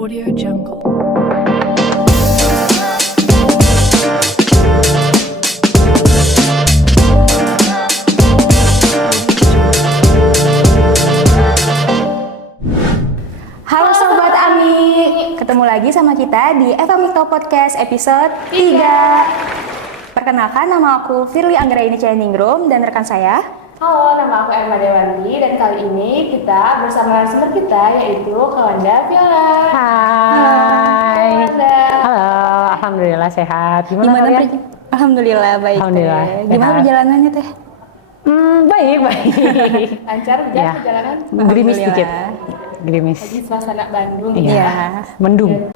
Audio Jungle. Halo Sobat Ami, ketemu lagi sama kita di Eva Mikto Podcast episode 3. Perkenalkan, nama aku Firly Anggraini Cianingrum dan rekan saya. Halo, nama aku Emma Dewanti dan kali ini kita bersama narasumber kita yaitu Kawanda Viola. Hai. Kawanda. Halo, alhamdulillah sehat. Gimana kalian? Alhamdulillah baik. Alhamdulillah, Teh. Gimana sehat. perjalanannya Teh? Baik. Lancar Ya. perjalanan? Gerimis Alhamdulillah. dikit. Gerimis. Lagi suasana Bandung. Iya. Iya. Mendung.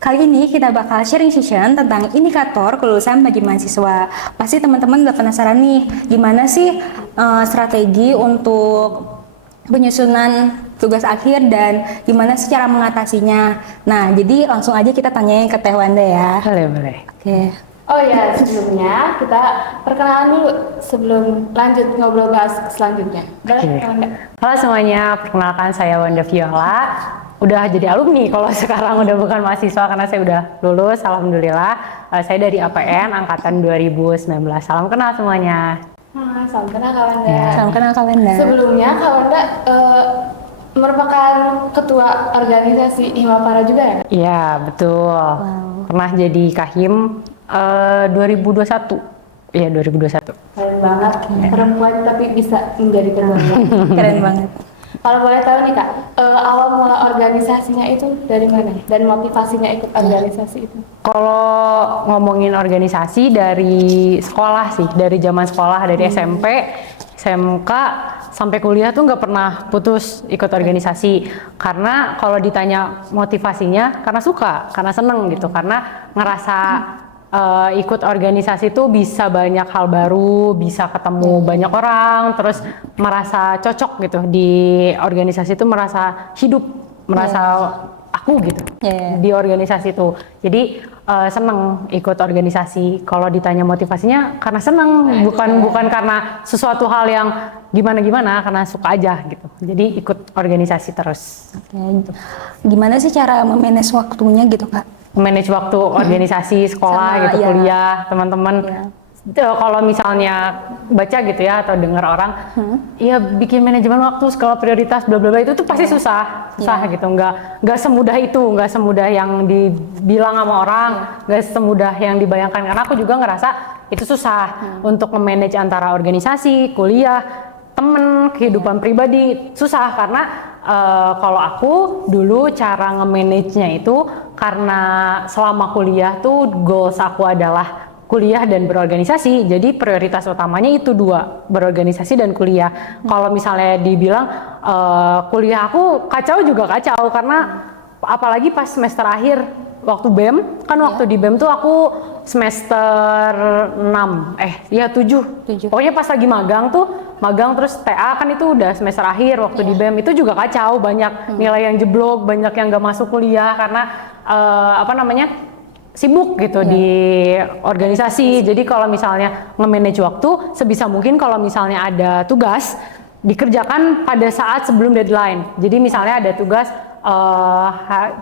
Kali ini kita bakal sharing session tentang indikator kelulusan bagi mahasiswa. Pasti teman-teman udah penasaran nih, gimana sih strategi untuk penyusunan tugas akhir dan gimana sih cara mengatasinya. Nah, jadi langsung aja kita tanyain ke Teh Wanda ya. Boleh. Oke. Oh ya, sebelumnya kita perkenalan dulu sebelum lanjut ngobrol bahas selanjutnya. Boleh, Oke. Kawanda? Halo semuanya, perkenalkan saya Wanda Viola. Udah jadi alumni kalau sekarang udah bukan mahasiswa karena saya udah lulus, alhamdulillah. Saya dari APN angkatan 2019. Salam kenal semuanya. Salam kenal Kawanda. Ya. Salam kenal Kak Wanda. Sebelumnya Kawanda merupakan ketua organisasi Himapara juga ya? Iya, betul. Pernah jadi Kahim 2021. Iya, 2021. Keren banget, perempuan tapi bisa menjadi ketua. Keren banget. Kalau boleh tahu nih Kak, awal mula organisasinya itu dari mana? Dan motivasinya ikut organisasi itu? Kalau ngomongin organisasi dari sekolah sih, dari zaman sekolah, dari SMP, SMK, sampai kuliah tuh nggak pernah putus ikut organisasi. Karena kalau ditanya motivasinya, karena suka, karena seneng gitu, karena ngerasa ikut organisasi tuh bisa banyak hal baru, bisa ketemu banyak orang, terus merasa cocok gitu di organisasi itu, merasa hidup, merasa aku gitu di organisasi itu. Jadi seneng ikut organisasi. Kalau ditanya motivasinya karena seneng, bukan karena sesuatu hal yang gimana, karena suka aja gitu. Jadi ikut organisasi terus. Oke. Gimana sih cara memanage waktunya gitu Kak? Manage waktu organisasi, sekolah Sama, gitu, ya. kuliah, teman-teman. Kalau misalnya baca gitu ya atau dengar orang, ya bikin manajemen waktu, skala prioritas, bla bla bla itu tuh pasti susah gitu. Nggak semudah itu, nggak semudah yang dibilang sama orang, nggak semudah yang dibayangkan. Karena aku juga ngerasa itu susah untuk memanage antara organisasi, kuliah, temen, kehidupan pribadi, susah karena kalau aku dulu cara nge-manage-nya itu karena selama kuliah tuh goals aku adalah kuliah dan berorganisasi, jadi prioritas utamanya itu dua, berorganisasi dan kuliah. Kalau misalnya dibilang kuliah aku kacau juga kacau karena apalagi pas semester akhir waktu BEM, kan waktu di BEM tuh aku semester 7. Pokoknya pas lagi magang terus TA kan itu udah semester akhir waktu di BEM itu juga kacau, banyak nilai yang jeblok, banyak yang gak masuk kuliah karena sibuk gitu di organisasi. Jadi kalau misalnya nge-manage waktu sebisa mungkin kalau misalnya ada tugas dikerjakan pada saat sebelum deadline. Jadi misalnya ada tugas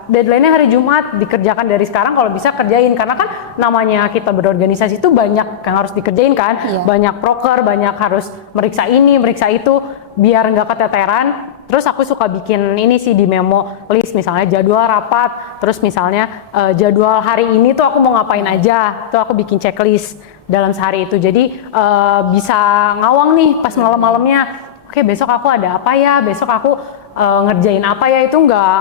deadline-nya hari Jumat, dikerjakan dari sekarang kalau bisa kerjain, karena kan namanya kita berorganisasi itu banyak yang harus dikerjain kan, banyak proker, banyak harus meriksa ini, meriksa itu, biar nggak keteteran. Terus aku suka bikin ini sih di memo list, misalnya jadwal rapat, terus misalnya jadwal hari ini tuh aku mau ngapain aja, tuh aku bikin checklist dalam sehari itu, jadi bisa ngawang nih pas malam-malamnya. Oke, besok aku ada apa ya, besok aku ngerjain apa ya, itu nggak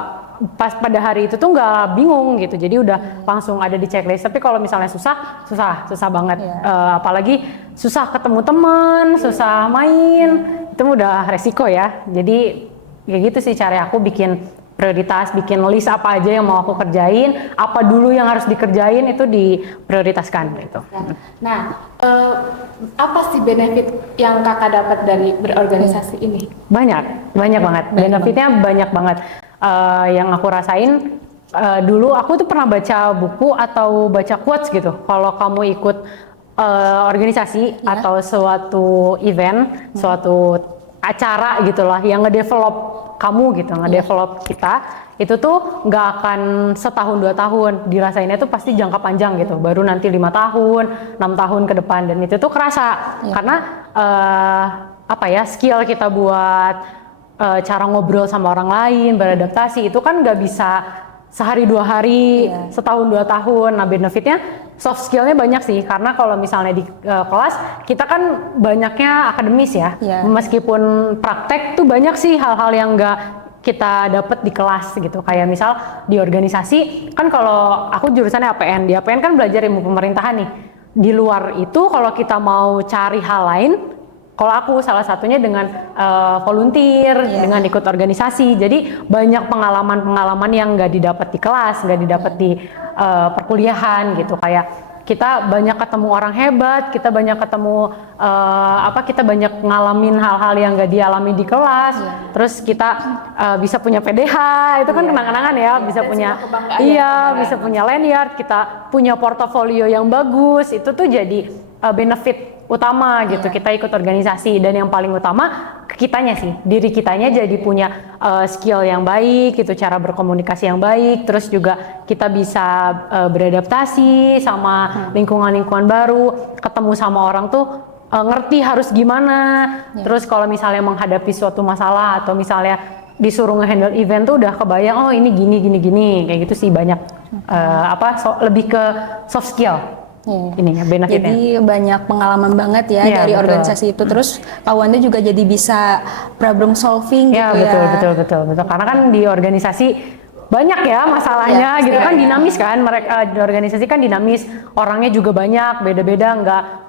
pas pada hari itu tuh nggak bingung gitu, jadi udah langsung ada di checklist. Tapi kalau misalnya susah banget, apalagi susah ketemu teman, susah main, itu udah resiko ya. Jadi kayak gitu sih cara aku bikin prioritas, bikin list apa aja yang mau aku kerjain, apa dulu yang harus dikerjain itu diprioritaskan gitu. Nah, apa sih benefit yang kakak dapat dari berorganisasi ini? Banyak banget. Benefitnya banyak banget. Yang aku rasain dulu aku tuh pernah baca buku atau baca quotes gitu. Kalau kamu ikut organisasi atau suatu event, suatu acara gitu lah yang ngedevelop kamu gitu, ngedevelop kita itu tuh nggak akan setahun 2 tahun, dirasainnya tuh pasti jangka panjang gitu, baru nanti 5 tahun 6 tahun ke depan, dan itu tuh kerasa karena apa ya, skill kita buat cara ngobrol sama orang lain, beradaptasi itu kan nggak bisa sehari 2 hari, setahun 2 tahun. Nah benefitnya soft skillnya banyak sih, karena kalau misalnya di kelas kita kan banyaknya akademis ya, meskipun praktek tuh banyak sih hal-hal yang nggak kita dapat di kelas gitu. Kayak misal di organisasi kan, kalau aku jurusannya APN, di APN kan belajar ilmu pemerintahan nih. Di luar itu kalau kita mau cari hal lain, kalau aku salah satunya dengan volunteer, dengan ikut organisasi. Jadi banyak pengalaman-pengalaman yang nggak didapat di kelas, nggak didapat di perkuliahan gitu. Kayak kita banyak ketemu orang hebat, kita banyak ketemu kita banyak ngalamin hal-hal yang nggak dialami di kelas. Terus kita bisa punya PDH, itu kan kenang-kenangan ya, bisa punya bisa punya lanyard, kita punya portofolio yang bagus. Itu tuh jadi benefit utama gitu, kita ikut organisasi. Dan yang paling utama kitanya sih, diri kitanya jadi punya skill yang baik gitu, cara berkomunikasi yang baik, terus juga kita bisa beradaptasi sama lingkungan-lingkungan baru, ketemu sama orang tuh ngerti harus gimana. Terus kalau misalnya menghadapi suatu masalah atau misalnya disuruh nge-handle event tuh udah kebayang, oh ini gini kayak gitu sih. Banyak lebih ke soft skill. Ininya benefitnya. Jadi banyak pengalaman banget ya dari organisasi itu. Terus kawannya juga jadi bisa problem solving gitu ya. Betul. Karena kan di organisasi banyak ya masalahnya gitu kan, dinamis kan, mereka di organisasi kan dinamis, orangnya juga banyak, beda-beda,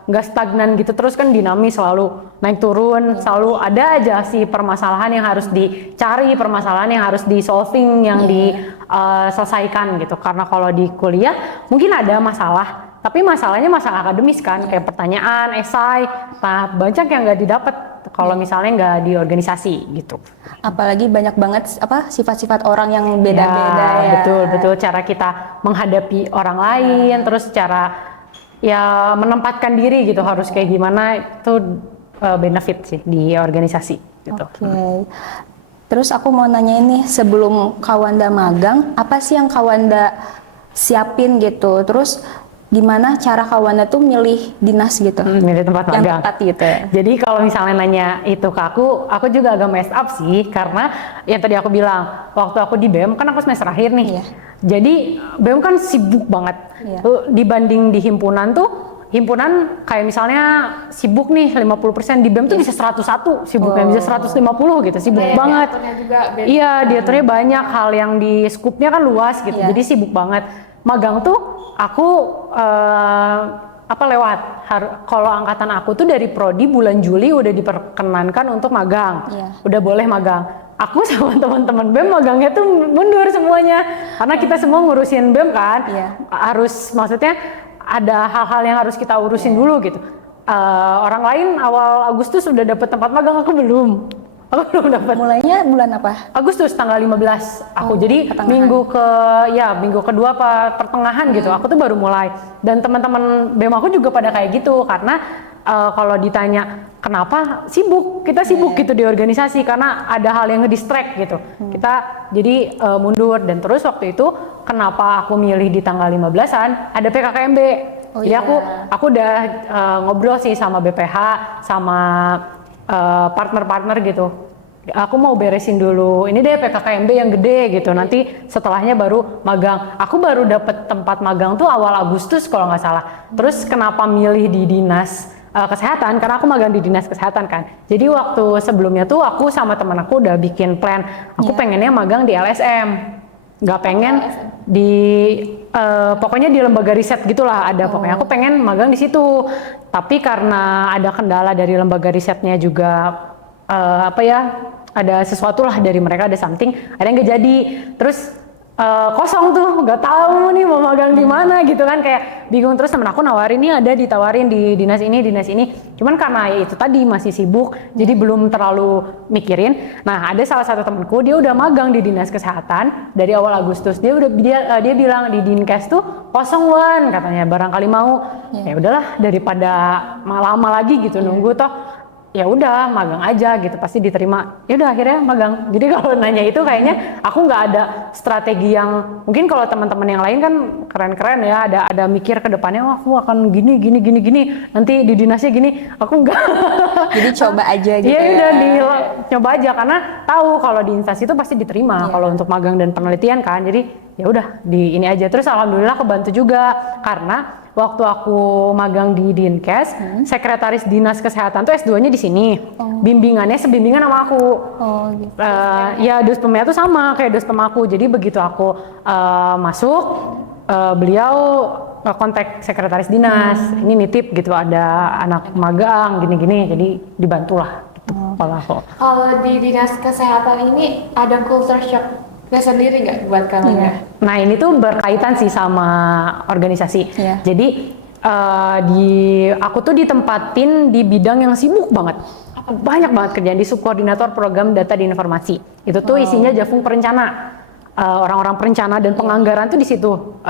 nggak stagnan gitu terus kan, dinamis, selalu naik turun, selalu ada aja sih permasalahan yang harus dicari, permasalahan yang harus di solving, yang diselesaikan gitu. Karena kalau di kuliah mungkin ada masalah, tapi masalahnya masalah akademis kan, kayak pertanyaan, esai, nah banyak yang nggak didapat kalau misalnya nggak di organisasi gitu. Apalagi banyak banget sifat-sifat orang yang beda-beda ya. Betul, cara kita menghadapi orang lain, terus cara ya menempatkan diri gitu harus kayak gimana, itu benefit sih di organisasi gitu. Terus aku mau nanya ini, sebelum Kawanda magang, apa sih yang Kawanda siapin gitu? Terus gimana cara Kawanda tuh milih dinas gitu? Milih tempat magang. Yang tepat gitu ya. Jadi kalau misalnya nanya itu ke aku juga agak messed up sih, karena yang tadi aku bilang, waktu aku di BEM kan aku semester akhir nih. Jadi BEM kan sibuk banget. Dibanding di himpunan tuh, himpunan kayak misalnya sibuk nih 50%, di BEM tuh bisa 101 sibuknya, bisa 150 gitu, sibuk banget. Diaturnya banyak, hal yang di skupnya kan luas gitu, jadi sibuk banget. Magang tuh aku lewat, kalau angkatan aku tuh dari prodi bulan Juli udah diperkenankan untuk magang, udah boleh magang. Aku sama teman-teman BEM magangnya tuh mundur semuanya, karena kita semua ngurusin BEM kan, harus, maksudnya ada hal-hal yang harus kita urusin dulu gitu. Orang lain awal Agustus sudah dapat tempat magang, aku belum. Aku belum dapat. Mulainya bulan apa? Agustus tanggal 15 aku. Jadi minggu kedua pertengahan gitu. Aku tuh baru mulai. Dan teman-teman BEM aku juga pada kayak gitu, karena kalau ditanya kenapa sibuk, kita sibuk gitu di organisasi karena ada hal yang ngedistract gitu. Kita jadi mundur. Dan terus waktu itu kenapa aku milih di tanggal 15-an, ada PKKMB. Jadi aku udah ngobrol sih sama BPH, sama partner-partner gitu. Aku mau beresin dulu ini deh PKKMB yang gede gitu, nanti setelahnya baru magang. Aku baru dapet tempat magang tuh awal Agustus kalau nggak salah. Terus kenapa milih di dinas kesehatan? Karena aku magang di dinas kesehatan kan. Jadi waktu sebelumnya tuh aku sama teman aku udah bikin plan, aku pengennya magang di LSM, nggak pengen di pokoknya di lembaga riset gitulah ada. Pokoknya aku pengen magang di situ, tapi karena ada kendala dari lembaga risetnya juga, ada sesuatu lah dari mereka, ada something, ada yang nggak jadi. Terus kosong tuh, nggak tahu nih mau magang di mana gitu kan, kayak bingung. Terus temen aku nawarin, nih ada ditawarin di dinas ini. Cuman karena ya itu tadi masih sibuk, jadi belum terlalu mikirin. Nah ada salah satu temenku, dia udah magang di dinas kesehatan dari awal Agustus. Dia bilang di Dinkes tuh kosong katanya, barangkali mau. Ya udahlah, daripada lama lagi gitu nunggu, toh ya udah magang aja gitu, pasti diterima. Ya udah akhirnya magang. Jadi kalau nanya itu kayaknya aku nggak ada strategi yang mungkin kalau teman-teman yang lain kan keren-keren ya, ada mikir ke depannya, wah aku akan gini nanti di dinasnya gini. Aku nggak. Jadi coba aja gitu Iya ya. udah coba aja karena tahu kalau di instansi itu pasti diterima kalau untuk magang dan penelitian kan. Jadi ya udah di ini aja. Terus alhamdulillah kebantu juga karena waktu aku magang di Dinkes, sekretaris dinas kesehatan tuh S2-nya di sini. Bimbingannya sebimbingan sama aku. Oh gitu. Ya Dospemnya tuh sama kayak Dospem aku. Jadi begitu aku masuk, beliau kontak sekretaris dinas. Ini nitip gitu ada anak magang gini-gini. Jadi dibantulah gitu kalau aku. Kalau di dinas kesehatan ini ada culture shock sendiri nggak buat kamu? Nah ini tuh berkaitan sih sama organisasi. Jadi aku tuh ditempatin di bidang yang sibuk banget. Banyak banget kerjaan di subkoordinator program data di informasi. Itu tuh isinya Javung perencana. Orang-orang perencana dan penganggaran tuh di situ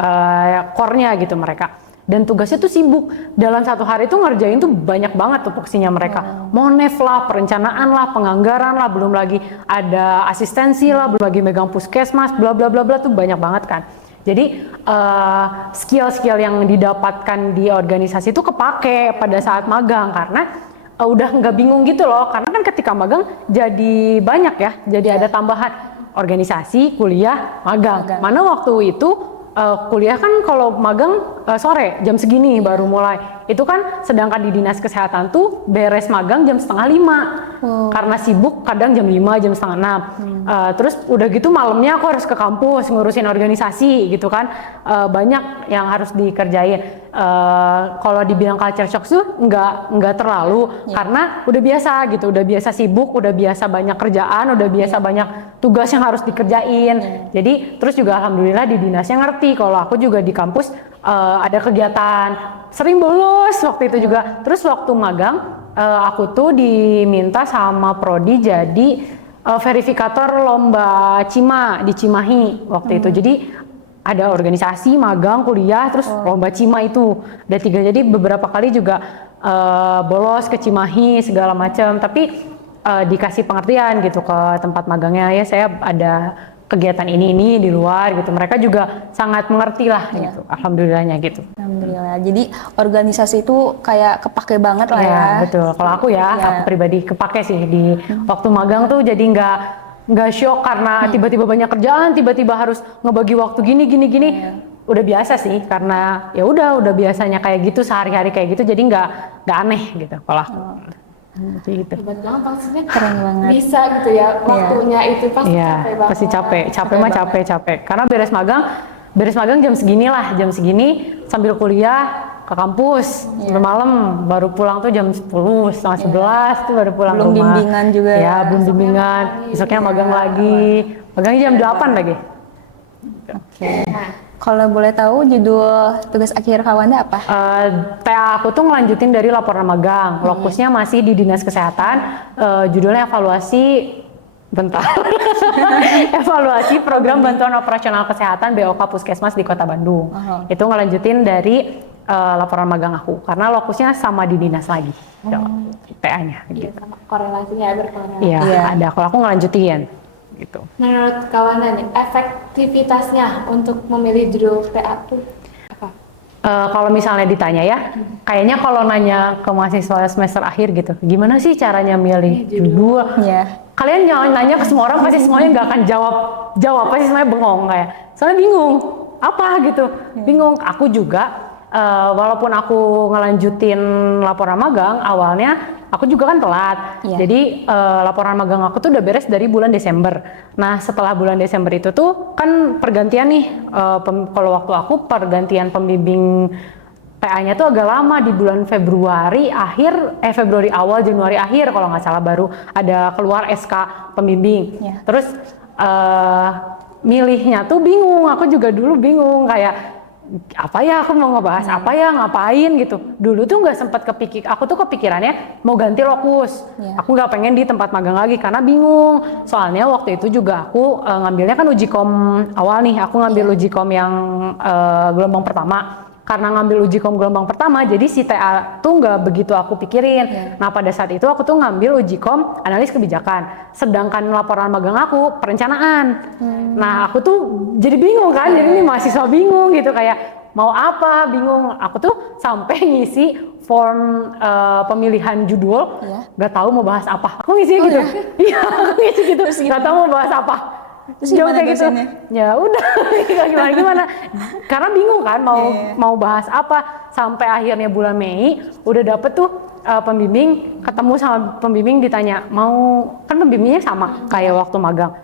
core-nya gitu mereka. Dan tugasnya tuh sibuk. Dalam satu hari tuh ngerjain tuh banyak banget tuh tupoksinya mereka. Monef lah, perencanaan lah, penganggaran lah, belum lagi ada asistensi lah, belum lagi megang puskesmas, bla bla bla bla tuh banyak banget kan. Jadi skill-skill yang didapatkan di organisasi itu kepake pada saat magang karena udah nggak bingung gitu loh. Karena kan ketika magang jadi banyak ya, jadi ada tambahan organisasi, kuliah, magang. Mana waktu itu kuliah kan kalau magang sore jam segini baru mulai. Itu kan sedangkan di dinas kesehatan tuh beres magang jam 4:30 karena sibuk kadang jam 5, jam 5:30. Terus udah gitu malamnya aku harus ke kampus ngurusin organisasi gitu kan. Banyak yang harus dikerjain. Kalau dibilang culture shock tuh nggak terlalu karena udah biasa gitu, udah biasa sibuk, udah biasa banyak kerjaan, udah biasa banyak tugas yang harus dikerjain. Jadi terus juga alhamdulillah di dinasnya ngerti kalau aku juga di kampus ada kegiatan, sering bolos waktu itu juga. Terus waktu magang aku tuh diminta sama prodi jadi verifikator lomba CIMA di Cimahi waktu itu. Jadi ada organisasi, magang, kuliah, terus lomba CIMA itu ada 3. Jadi beberapa kali juga bolos ke Cimahi segala macam. Tapi dikasih pengertian gitu ke tempat magangnya, ya saya ada kegiatan ini di luar gitu. Mereka juga sangat mengerti lah gitu. Alhamdulillahnya gitu. Alhamdulillah. Jadi organisasi itu kayak kepake banget lah ya. Betul. Kalau aku aku pribadi kepake sih di waktu magang tuh, jadi nggak shock karena tiba-tiba banyak kerjaan, tiba-tiba harus ngebagi waktu gini. Udah biasa sih karena ya udah biasanya kayak gitu, sehari-hari kayak gitu, jadi nggak aneh gitu kalau aku. Gitu. Hebat banget maksudnya. Keren banget. Bisa gitu ya waktunya itu pasti capek banget. Pasti capek mah capek. Karena beres magang jam segini lah, jam segini sambil kuliah ke kampus sampai malam, baru pulang tuh jam 10, setengah 11 tuh baru pulang belum rumah. Bimbingan juga ya. Belum bimbingan. Besoknya magang lagi. Magangnya jam 8 lagi. Kalau boleh tahu judul tugas akhir Kawanda apa? TA aku tuh ngelanjutin dari laporan magang. Lokusnya masih di Dinas Kesehatan. Judulnya evaluasi evaluasi program bantuan operasional kesehatan BOK Puskesmas di Kota Bandung. Itu ngelanjutin dari laporan magang aku karena lokusnya sama di dinas lagi. TA-nya gitu. Korelasinya berkorelasi. Iya, ada. Kalau aku ngelanjutin gitu. Menurut Kawanda nih, efektivitasnya untuk memilih judul TA itu apa? Kalau misalnya ditanya ya, kayaknya kalau nanya ke mahasiswa semester akhir gitu, gimana sih caranya milih judul? Kalian jangan nanya ke semua orang, pasti semuanya nggak akan jawab, pasti semuanya bengong kayak. Soalnya bingung, apa gitu, bingung. Aku juga, walaupun aku ngelanjutin laporan magang, awalnya aku juga kan telat. Jadi laporan magang aku tuh udah beres dari bulan Desember. Nah setelah bulan Desember itu tuh kan pergantian nih, kalau waktu aku pergantian pembimbing PA-nya tuh agak lama, di bulan Februari awal Januari akhir kalau nggak salah baru ada keluar SK pembimbing. Terus milihnya tuh bingung, aku juga dulu bingung kayak apa ya aku mau ngebahas apa ya, ngapain gitu. Dulu tuh nggak sempat aku tuh kepikirannya mau ganti lokus. Aku nggak pengen di tempat magang lagi karena bingung. Soalnya waktu itu juga aku ngambilnya kan uji kom awal nih, aku ngambil uji kom yang gelombang pertama. karena ngambil uji kom gelombang pertama, jadi si TA tuh nggak begitu aku pikirin. Nah pada saat itu aku tuh ngambil uji kom analis kebijakan, sedangkan laporan magang aku perencanaan. Nah aku tuh jadi bingung kan, jadi ini mahasiswa bingung gitu, kayak mau apa, bingung. Aku tuh sampai ngisi form pemilihan judul, nggak tahu mau bahas apa. Aku ngisi gitu, iya aku ngisi gitu, nggak tahu mau bahas apa. Terus gimana kayak gitu. dosennya? Ya udah, gimana? Karena bingung kan mau bahas apa. Sampai akhirnya bulan Mei udah dapet tuh pembimbing, ketemu sama pembimbing, ditanya kan pembimbingnya sama kayak waktu magang.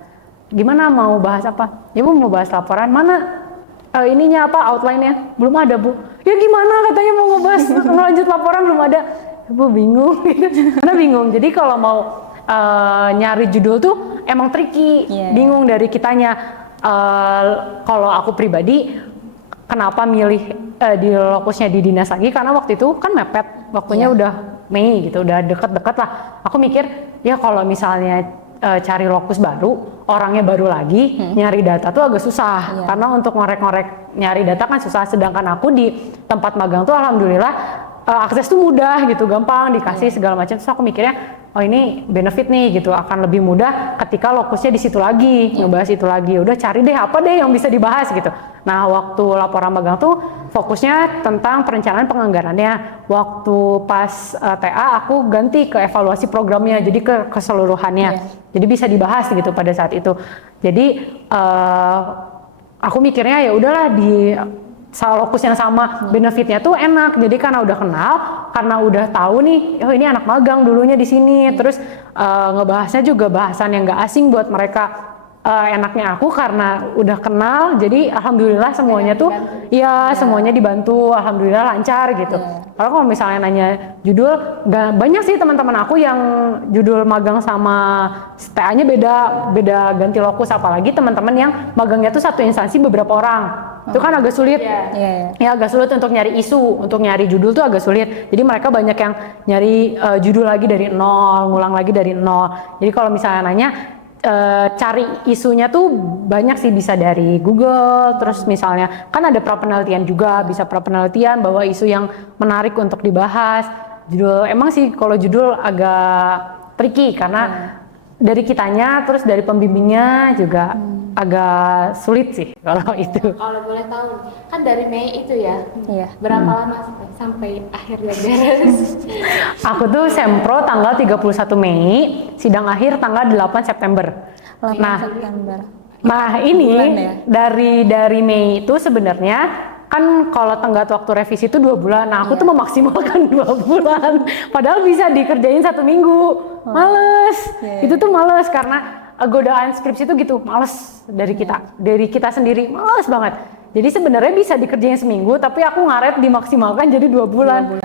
Gimana mau bahas apa? Ya mau bahas laporan, mana ininya apa, outline-nya? Belum ada Bu. Ya gimana, katanya mau ngebahas ngelanjut laporan belum ada. Bu bingung gitu. Karena bingung. Jadi kalau mau nyari judul tuh emang tricky, bingung dari kitanya. Kalau aku pribadi, kenapa milih di lokusnya di dinas lagi? Karena waktu itu kan mepet, waktunya udah Mei gitu, udah deket-deket lah. Aku mikir ya kalau misalnya cari lokus baru, orangnya baru lagi, nyari data tuh agak susah. Karena untuk ngorek-ngorek nyari data kan susah. Sedangkan aku di tempat magang tuh alhamdulillah akses tuh mudah gitu, gampang dikasih segala macam. Terus aku mikirnya, oh ini benefit nih gitu, akan lebih mudah ketika lokusnya di situ lagi, ngebahas itu lagi. Udah cari deh apa deh yang bisa dibahas gitu. Nah waktu laporan magang tuh fokusnya tentang perencanaan penganggarannya. Waktu pas TA aku ganti ke evaluasi programnya, jadi ke keseluruhannya. Jadi bisa dibahas gitu pada saat itu. Jadi aku mikirnya ya udahlah di lokus yang sama, benefitnya tuh enak. Jadi karena udah kenal, karena udah tahu nih, oh ini anak magang dulunya di sini, terus ngebahasnya juga bahasan yang nggak asing buat mereka. Enaknya aku karena udah kenal, jadi alhamdulillah semuanya tuh, semuanya dibantu, alhamdulillah lancar gitu. Kalau misalnya nanya judul, banyak sih teman-teman aku yang judul magang sama TA-nya beda ganti lokus, apalagi teman-teman yang magangnya tuh satu instansi beberapa orang. Itu kan agak sulit, ya agak sulit untuk nyari isu, untuk nyari judul tuh agak sulit. Jadi mereka banyak yang nyari judul lagi dari nol, ngulang lagi dari nol. Jadi kalau misalnya nanya, cari isunya tuh banyak sih, bisa dari Google, terus misalnya kan ada pra-penelitian juga, bisa pra-penelitian bawa isu yang menarik untuk dibahas. Judul, emang sih kalau judul agak tricky karena dari kitanya, terus dari pembimbingnya juga agak sulit sih kalau itu. Kalau boleh tahu, kan dari Mei itu ya, berapa lama sampai akhirnya beres? Aku tuh sempro tanggal 31 Mei, sidang akhir tanggal 8 September. 8 September. Nah ini dari Mei itu sebenarnya kan kalau tenggat waktu revisi itu 2 bulan. Nah aku tuh memaksimalkan 2 bulan. Padahal bisa dikerjain 1 minggu. Males. Itu tuh males karena godaan skripsi itu gitu, males dari kita sendiri, males banget. Jadi sebenarnya bisa dikerjain seminggu, tapi aku ngaret dimaksimalkan jadi 2 bulan.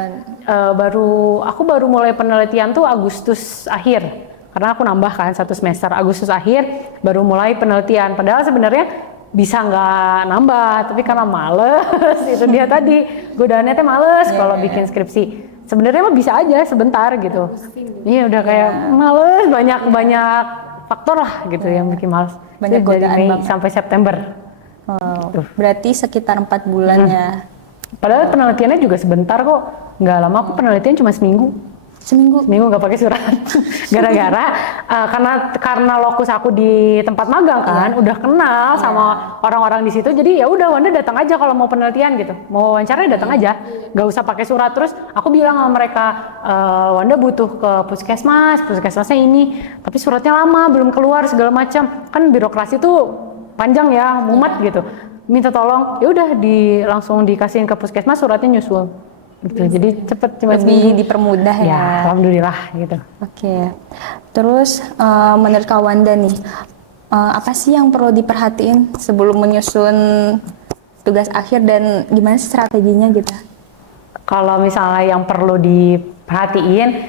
Aku baru mulai penelitian tuh Agustus akhir, karena aku nambah kan 1 semester. Agustus akhir baru mulai penelitian. Padahal sebenarnya bisa nggak nambah, tapi karena males itu dia tadi godaannya teh males kalau bikin skripsi. Sebenarnya mah bisa aja sebentar gitu. Iya udah kayak males, banyak faktor lah gitu yang bikin males. Banyak dari godaan Mei banget sampai September. Gitu. Berarti sekitar 4 bulan ya. Padahal penelitiannya juga sebentar kok, nggak lama. Aku penelitian cuma seminggu nggak pakai surat. Gara-gara karena lokus aku di tempat magang kan, udah kenal sama orang-orang di situ. Jadi ya udah, Wanda datang aja kalau mau penelitian gitu, mau wawancara datang aja, nggak usah pakai surat. Terus aku bilang sama mereka, Wanda butuh ke puskesmasnya ini, tapi suratnya lama belum keluar segala macam. Kan birokrasi tuh panjang ya, mumet gitu. Minta tolong, ya udah langsung dikasihin ke puskesmas, suratnya nyusul. Gitu. Jadi cepet, cuma lebih dipermudah ya. Alhamdulillah gitu. Oke. Terus menurut Kak Wanda nih, apa sih yang perlu diperhatiin sebelum menyusun tugas akhir dan gimana strateginya gitu? Kalau misalnya yang perlu diperhatiin,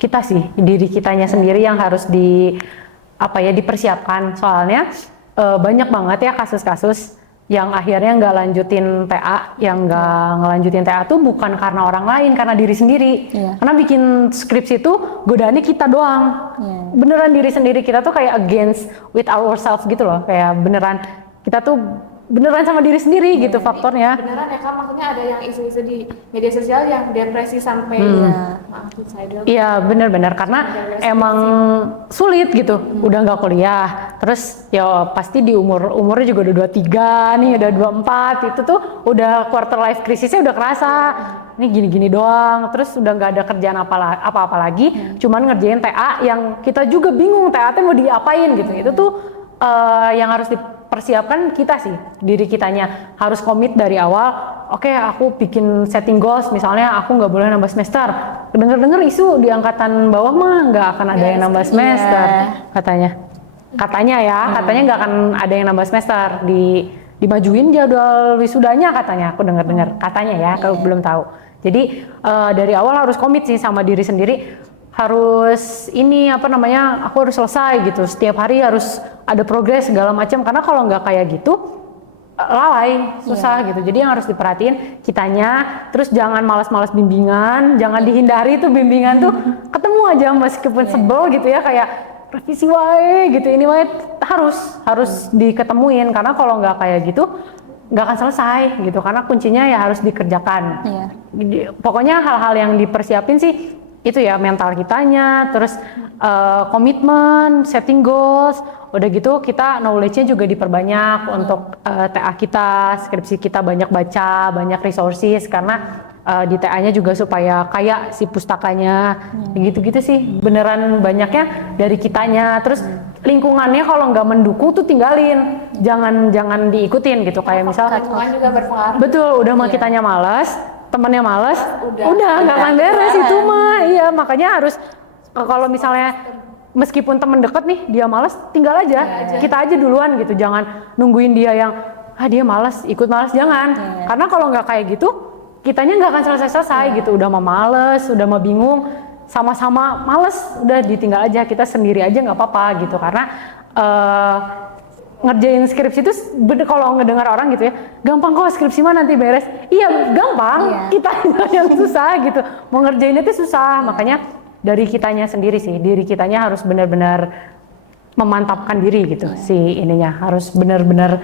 kita sih diri kitanya sendiri yang harus dipersiapkan. Soalnya banyak banget ya kasus-kasus yang akhirnya nggak lanjutin TA, yang nggak ngelanjutin TA tuh bukan karena orang lain, karena diri sendiri. Karena bikin skripsi itu godaannya kita doang. Beneran diri sendiri kita tuh kayak against with ourselves gitu loh, kayak beneran kita tuh beneran sama diri sendiri gitu faktornya. Beneran ya Kak, maksudnya ada yang isu-isu di media sosial yang depresi sampai maaf suicidal. Iya benar-benar karena emang sulit gitu, udah nggak kuliah, terus ya pasti di umurnya juga udah 23 nih, udah 24, itu tuh udah quarter life krisisnya udah kerasa. Ini gini-gini doang, terus udah nggak ada kerjaan apa-apa lagi, cuman ngerjain TA yang kita juga bingung TA mau diapain gitu. Itu tuh yang harus dipersiapkan kita sih, diri kitanya harus komit dari awal. Oke, aku bikin setting goals, misalnya aku nggak boleh nambah semester. Dengar-dengar isu di angkatan bawah mah nggak akan ada yang nambah semester, katanya katanya nggak akan ada yang nambah semester, dimajuin jadwal wisudanya katanya, aku dengar katanya ya, kalau belum tahu. Jadi dari awal harus komit sih sama diri sendiri, harus aku harus selesai gitu, setiap hari harus ada progres segala macam, karena kalau nggak kayak gitu lalai, susah gitu. Jadi yang harus diperhatiin kitanya, terus jangan malas-malas bimbingan, jangan dihindari tuh bimbingan tuh, ketemu aja meskipun sebel gitu ya, kayak revisi wae gitu, ini wae harus diketemuin, karena kalau nggak kayak gitu nggak akan selesai gitu, karena kuncinya ya harus dikerjakan. Pokoknya hal-hal yang dipersiapin sih itu ya, mental kitanya, terus komitmen, setting goals, udah gitu kita knowledge-nya juga diperbanyak untuk TA kita, skripsi kita banyak baca, banyak resources, karena di TA-nya juga supaya kaya si pustakanya, gitu-gitu sih, beneran banyaknya dari kitanya. Terus lingkungannya kalau nggak mendukung tuh tinggalin, jangan diikutin gitu, kayak misal Lingkungan juga berpengaruh. betul, udah mah kitanya malas, temennya malas, udah nggak akan beres itu mah. Iya, makanya harus kalau misalnya meskipun temen deket nih dia malas, tinggal aja, kita aja duluan gitu, jangan nungguin dia yang dia malas ikut malas, jangan. Karena kalau nggak kayak gitu kitanya nggak akan selesai gitu, udah mah males, udah mah bingung, sama-sama males, udah ditinggal aja, kita sendiri aja nggak apa-apa gitu. Karena ngerjain skripsi itu kalau ngedengar orang gitu ya, gampang kok skripsi mah nanti beres. Iya gampang, kita yang susah gitu, mau ngerjain itu susah. Makanya dari kitanya sendiri sih, diri kitanya harus benar-benar memantapkan diri gitu, si ininya harus benar-benar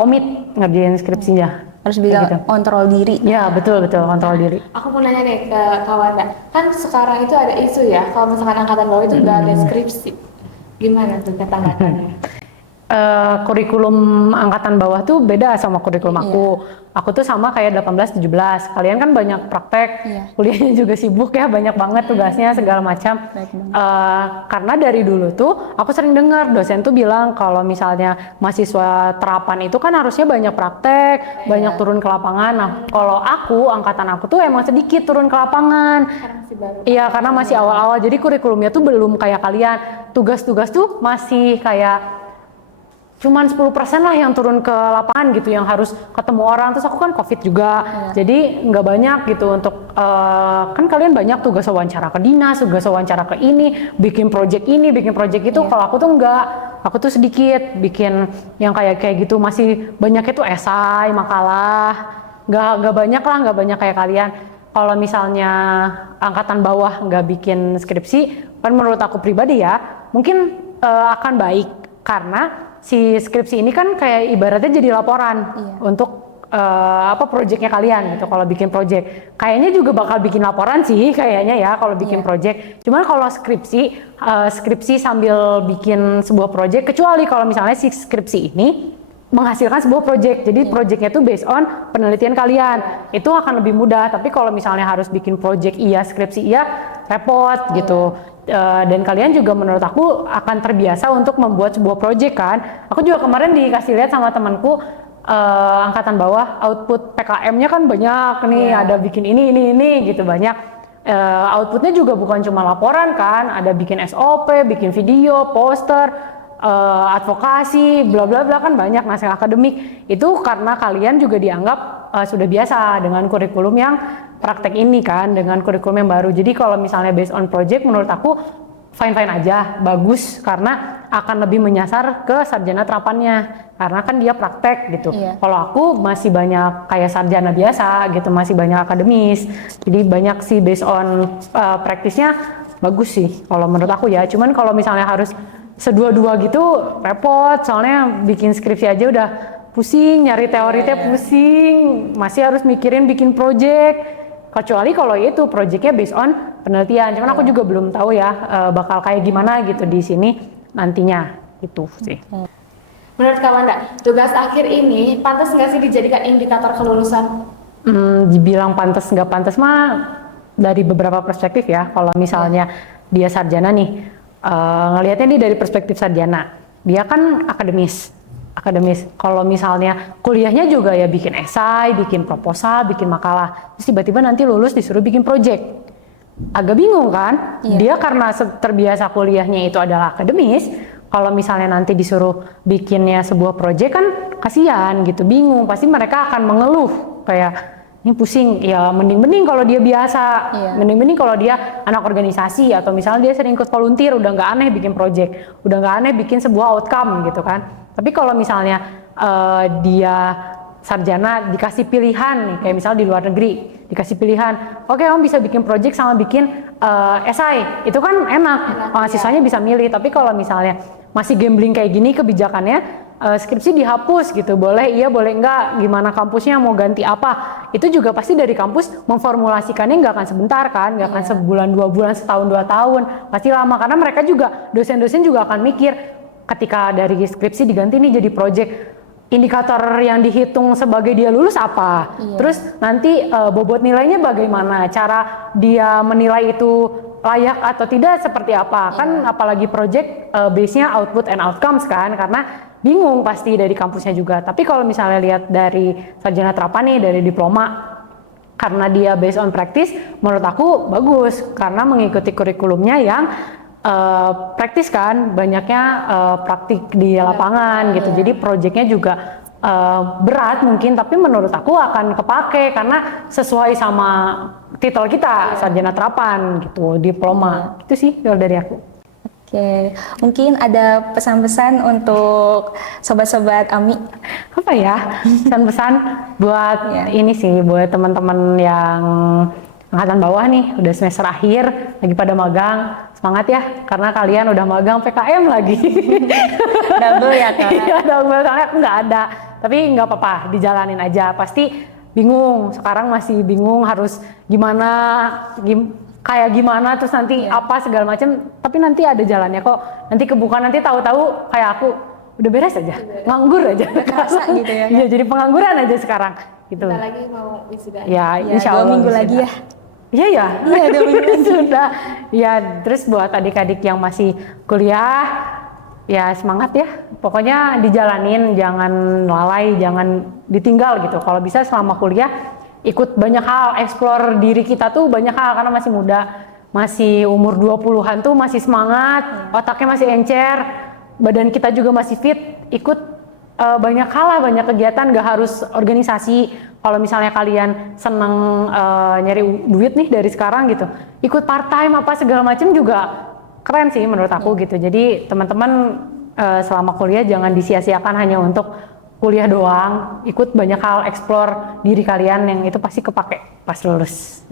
komit ngerjain skripsinya. Harus bisa gitu. kontrol diri. Ya betul kontrol diri. Aku mau nanya nih ke kawan, kan sekarang itu ada isu ya, kalau misalkan angkatan bawah itu udah ada skripsi, gimana tuh tanggapannya? Kurikulum angkatan bawah tuh beda sama kurikulum aku. Aku tuh sama kayak 18-17. Kalian kan banyak praktek, kuliahnya juga sibuk ya, banyak banget tugasnya segala macam. Karena dari dulu tuh aku sering dengar dosen tuh bilang kalau misalnya mahasiswa terapan itu kan harusnya banyak praktek, banyak turun ke lapangan. Nah, kalau angkatan aku tuh emang sedikit turun ke lapangan. Iya, karena masih awal-awal. Jadi kurikulumnya tuh belum kayak kalian. Tugas-tugas tuh masih kayak cuman 10% lah yang turun ke lapangan gitu, yang harus ketemu orang. Terus aku kan COVID juga, jadi nggak banyak gitu untuk kan kalian banyak tugas wawancara ke dinas, tugas wawancara ke ini, bikin project ini, bikin project itu. Kalau aku tuh enggak, aku tuh sedikit bikin yang kayak gitu, masih banyaknya tuh esai, makalah, nggak banyak kayak kalian. Kalau misalnya angkatan bawah nggak bikin skripsi, kan menurut aku pribadi ya, mungkin akan baik, karena si skripsi ini kan kayak ibaratnya jadi laporan untuk projectnya kalian gitu. Kalau bikin project, kayaknya juga bakal bikin laporan sih kayaknya ya kalau bikin project. Cuman kalau skripsi sambil bikin sebuah project, kecuali kalau misalnya si skripsi ini menghasilkan sebuah project. Jadi projectnya tuh based on penelitian kalian. Itu akan lebih mudah. Tapi kalau misalnya harus bikin project skripsi repot gitu. Dan kalian juga menurut aku akan terbiasa untuk membuat sebuah project kan. Aku juga kemarin dikasih lihat sama temanku angkatan bawah, output PKM-nya kan banyak nih, ada bikin ini gitu, banyak. Outputnya juga bukan cuma laporan kan, ada bikin SOP, bikin video, poster, advokasi, bla bla bla, kan banyak naskah akademik. Itu karena kalian juga dianggap sudah biasa dengan kurikulum yang praktek ini kan, dengan kurikulum yang baru. Jadi kalau misalnya based on project, menurut aku fine-fine aja, bagus, karena akan lebih menyasar ke sarjana terapannya, karena kan dia praktek gitu. Kalau aku masih banyak kayak sarjana biasa gitu, masih banyak akademis, jadi banyak sih based on praktisnya bagus sih kalau menurut aku ya. Cuman kalau misalnya harus sedua-dua gitu repot, soalnya bikin skripsi aja udah pusing, nyari teorinya pusing, masih harus mikirin bikin project. Kecuali kalau itu projectnya based on penelitian. Cuman aku juga belum tahu ya bakal kayak gimana gitu di sini nantinya itu sih. Menurut Kak Wanda, tugas akhir ini pantas nggak sih dijadikan indikator kelulusan? Dibilang pantas nggak pantas mah dari beberapa perspektif ya. Kalau misalnya dia sarjana nih, ngelihatnya dia dari perspektif sarjana, dia kan akademis. Kalau misalnya kuliahnya juga ya bikin esai, bikin proposal, bikin makalah, terus tiba-tiba nanti lulus disuruh bikin project, agak bingung kan? Dia karena terbiasa kuliahnya itu adalah akademis, kalau misalnya nanti disuruh bikinnya sebuah project kan kasihan gitu, bingung, pasti mereka akan mengeluh kayak ini pusing, ya mending kalau dia biasa, mending kalau dia anak organisasi atau misalnya dia sering ikut volunteer, udah nggak aneh bikin project, udah nggak aneh bikin sebuah outcome gitu kan. Tapi kalau misalnya dia sarjana dikasih pilihan nih, kayak misalnya di luar negeri dikasih pilihan, oke, kamu bisa bikin project sama bikin esai, itu kan enak, mahasiswanya bisa milih. Tapi kalau misalnya masih gambling kayak gini kebijakannya, skripsi dihapus gitu, boleh iya boleh enggak, gimana kampusnya mau ganti apa, itu juga pasti dari kampus memformulasikannya nggak akan sebentar kan, nggak akan sebulan 2 bulan, setahun 2 tahun, pasti lama, karena mereka juga dosen-dosen juga akan mikir ketika dari skripsi diganti nih jadi project, indikator yang dihitung sebagai dia lulus apa, terus nanti bobot nilainya bagaimana, cara dia menilai itu layak atau tidak seperti apa, kan apalagi project base-nya output and outcomes kan, karena bingung pasti dari kampusnya juga. Tapi kalau misalnya lihat dari sarjana terapan nih, dari diploma, karena dia based on practice, menurut aku bagus karena mengikuti kurikulumnya yang praktis kan, banyaknya praktik di lapangan gitu. Jadi projectnya juga berat mungkin, tapi menurut aku akan kepake karena sesuai sama titel kita, sarjana terapan gitu, diploma. Itu sih kalau dari aku. Oke, mungkin ada pesan-pesan untuk sobat-sobat Ami. Apa ya? Pesan-pesan buat ini sih, buat teman-teman yang angkatan bawah nih, udah semester akhir, lagi pada magang, semangat ya, karena kalian udah magang PKM lagi. Double ya Kak? Iya, double, soalnya aku nggak ada. Tapi nggak apa-apa, dijalanin aja. Pasti bingung, sekarang masih bingung harus kayak gimana, terus nanti apa segala macam, tapi nanti ada jalannya kok, nanti kebuka, nanti tahu-tahu kayak aku udah beres aja, nganggur aja, kerasa gitu ya. Iya, jadi pengangguran aja sekarang gitu. Kita lagi mau wisuda. Ya, insya Allah 2 minggu lagi ya. Iya ya, Iya 2 minggu lagi. sudah. Ya, terus buat adik-adik yang masih kuliah, ya semangat ya, pokoknya dijalanin, jangan lalai, jangan ditinggal gitu. Kalau bisa selama kuliah ikut banyak hal, explore diri kita tuh banyak hal, karena masih muda, masih umur 20-an tuh masih semangat, otaknya masih encer, badan kita juga masih fit, ikut banyak hal lah, banyak kegiatan, gak harus organisasi. Kalau misalnya kalian seneng nyari duit nih dari sekarang gitu, ikut part time apa segala macam juga keren sih menurut aku gitu. Jadi teman-teman selama kuliah jangan disia-siakan hanya untuk kuliah doang, ikut banyak hal, explore diri kalian yang itu pasti kepake pas lulus.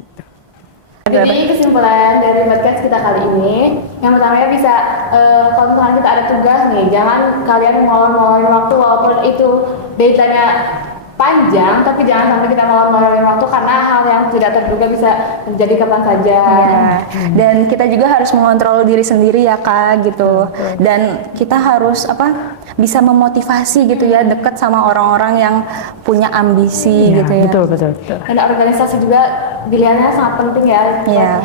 Jadi kesimpulan dari podcast kita kali ini, yang pertama bisa kalau misalnya kita ada tugas nih, jangan kalian ngolor-ngolorin waktu walaupun itu deadline-nya panjang, tapi jangan sampai kita ngolor-ngolorin waktu karena hal yang tidak terduga bisa terjadi kapan saja. Dan kita juga harus mengontrol diri sendiri ya Kak gitu. Dan kita harus bisa memotivasi gitu ya, dekat sama orang-orang yang punya ambisi gitu ya. Betul. Dan organisasi juga pilihannya sangat penting ya.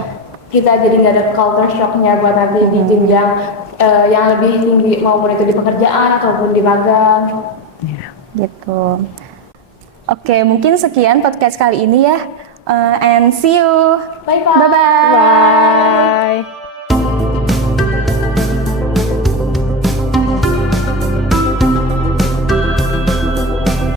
Kita jadi nggak ada culture shock-nya buat nanti di jenjang yang lebih tinggi, maupun itu di pekerjaan ataupun di magang. Gitu. Oke, mungkin sekian podcast kali ini ya. And see you. Bye-bye. Bye-bye. Bye.